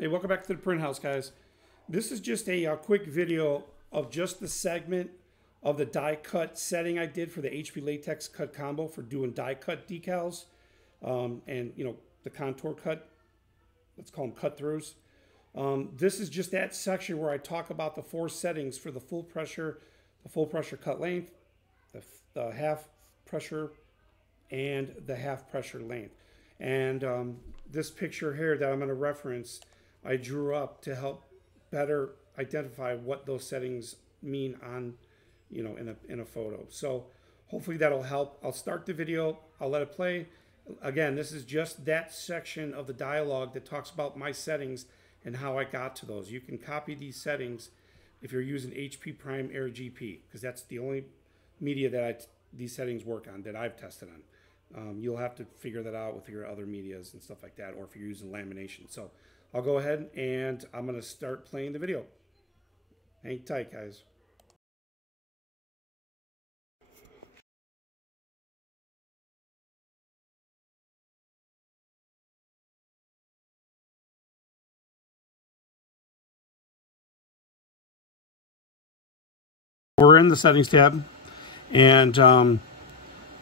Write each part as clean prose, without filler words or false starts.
Hey, welcome back to the print house, guys. This is just a quick video of just the segment of the die cut setting I did for the HP Latex cut combo for doing die cut decals, and the contour cut. Let's call them cut throughs. This is just that section where I talk about the 4 settings for the full pressure cut length, the half pressure, and the half pressure length. And this picture here that I'm going to reference, I drew up to help better identify what those settings mean on, in a photo. So hopefully that'll help. I'll start the video. I'll let it play. Again, this is just that section of the dialogue that talks about my settings and how I got to those. You can copy these settings if you're using HP Prime Air GP, because that's the only media that these settings work on that I've tested on. You'll have to figure that out with your other medias and stuff like that, or if you're using lamination. So I'll go ahead and I'm going to start playing the video. Hang tight, guys. We're in the settings tab, and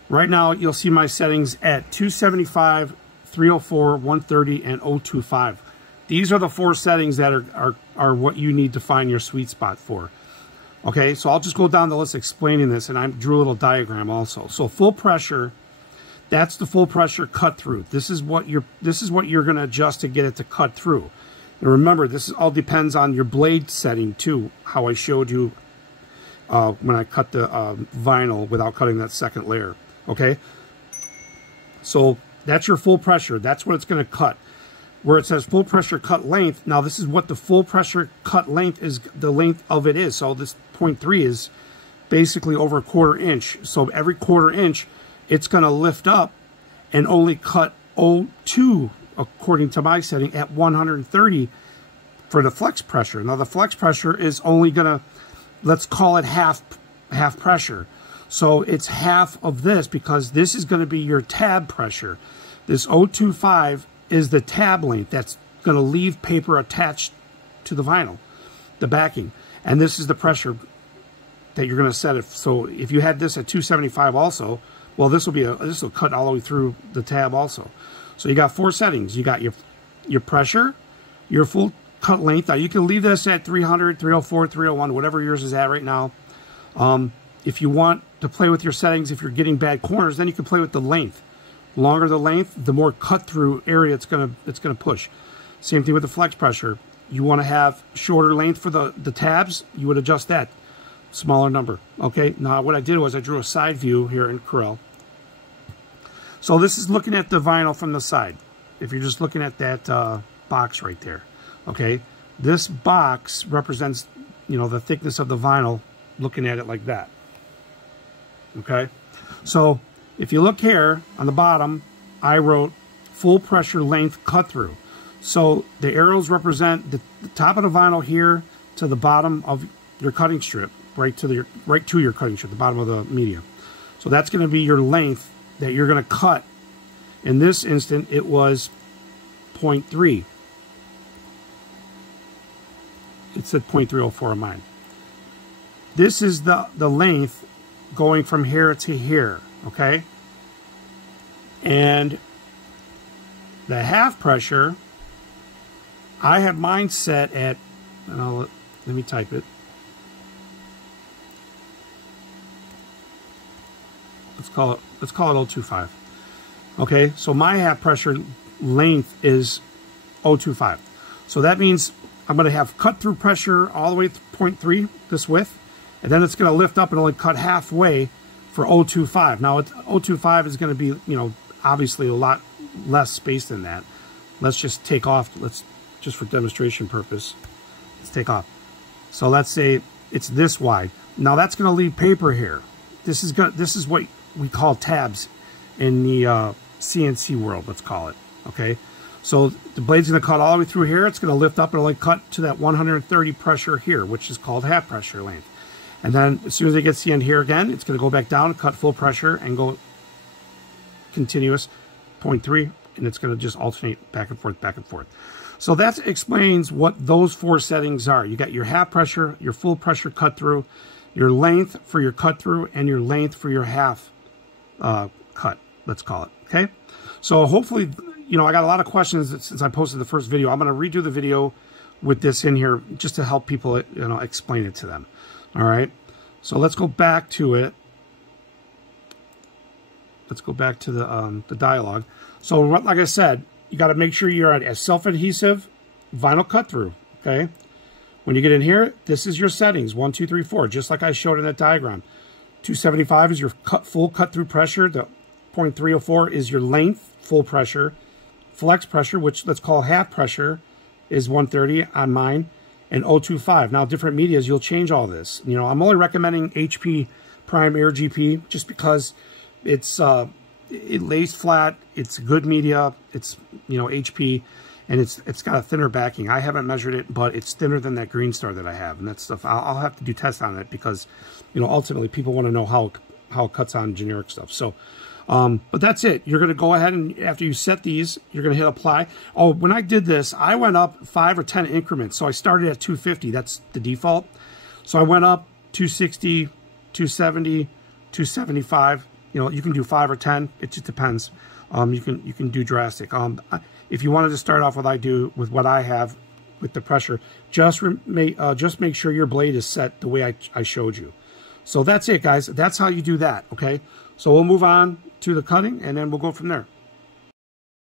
right now you'll see my settings at 275, 304, 130, and 025. These are the 4 settings that are what you need to find your sweet spot for. Okay, so I'll just go down the list explaining this, and I drew a little diagram also. So full pressure, that's the full pressure cut through. This is what you're going to adjust to get it to cut through. And remember, this all depends on your blade setting too, how I showed you when I cut the vinyl without cutting that second layer. Okay, so that's your full pressure. That's what it's going to cut. Where it says full pressure cut length, now this is what the full pressure cut length is, the length of it is. So this 0.3 is basically over a 1/4 inch. So every 1/4 inch, it's going to lift up and only cut 0.2, according to my setting, at 130 for the flex pressure. Now the flex pressure is only going to, let's call it half pressure. So it's half of this, because this is going to be your tab pressure. This 0.25 is the tab length that's going to leave paper attached to the vinyl, the backing. And this is the pressure that you're going to set it. So if you had this at 275 also, well, this will cut all the way through the tab also. So you got 4 settings. You got your pressure, your full cut length. Now you can leave this at 300, 304, 301, whatever yours is at right now. If you want to play with your settings, if you're getting bad corners, then you can play with the length. The longer the length, the more cut through area it's gonna push. Same thing with the flex pressure. You want to have shorter length for the tabs, you would adjust that. Smaller number. Okay, now what I did was I drew a side view here in Corel. So this is looking at the vinyl from the side. If you're just looking at that box right there. Okay, this box represents, the thickness of the vinyl, looking at it like that. Okay, so if you look here on the bottom, I wrote full pressure length cut through. So the arrows represent the top of the vinyl here to the bottom of your cutting strip, right to your cutting strip, the bottom of the media. So that's going to be your length that you're going to cut. In this instant, it was 0.3. It said 0.304 on mine. This is the length going from here to here. Okay, and the half pressure, I have mine set at, and let me type it. Let's call it 0.25. Okay, so my half pressure length is 0.25. So that means I'm going to have cut through pressure all the way to 0.3, this width, and then it's going to lift up and only cut halfway for 0.25. Now 0.25 is going to be, obviously a lot less space than that. Let's just take off. Just for demonstration purpose, let's take off. So let's say it's this wide. Now that's going to leave paper here. This is what we call tabs in the CNC world. Let's call it. Okay. So the blade's going to cut all the way through here. It's going to lift up and only cut to that 130 pressure here, which is called half pressure length. And then as soon as it gets to the end here again, it's going to go back down, cut full pressure, and go continuous 0.3, and it's going to just alternate back and forth, back and forth. So that explains what those 4 settings are. You got your half pressure, your full pressure cut through, your length for your cut through, and your length for your half cut, let's call it, okay? So hopefully, you know, I got a lot of questions since I posted the first video. I'm going to redo the video with this in here just to help people, you know, explain it to them. All right, so let's go back to it. Let's go back to the dialogue. So like I said, you got to make sure you're at a self-adhesive vinyl cut through, okay? When you get in here, this is your settings, 1, 2, 3, 4, just like I showed in that diagram. 275 is your full cut through pressure. The 0.304 is your length, full pressure. Flex pressure, which let's call half pressure, is 130 on mine, and 025. Now, different medias, you'll change all this. You know, I'm only recommending HP Prime Air GP just because it's it lays flat, it's good media, it's, you know, HP, and it's got a thinner backing. I haven't measured it, but it's thinner than that Green Star that I have, and that stuff I'll have to do tests on it because, you know, ultimately people want to know how it cuts on generic stuff. So but that's it. You're going to go ahead and after you set these, you're going to hit apply. Oh, when I did this, I went up 5 or 10 increments. So I started at 250. That's the default. So I went up 260, 270, 275. You know, you can do 5 or 10. It just depends. You can do drastic. If you wanted to start off with what I have with the pressure, just make sure your blade is set the way I showed you. So that's it, guys. That's how you do that. Okay. So we'll move on to the cutting, and then we'll go from there.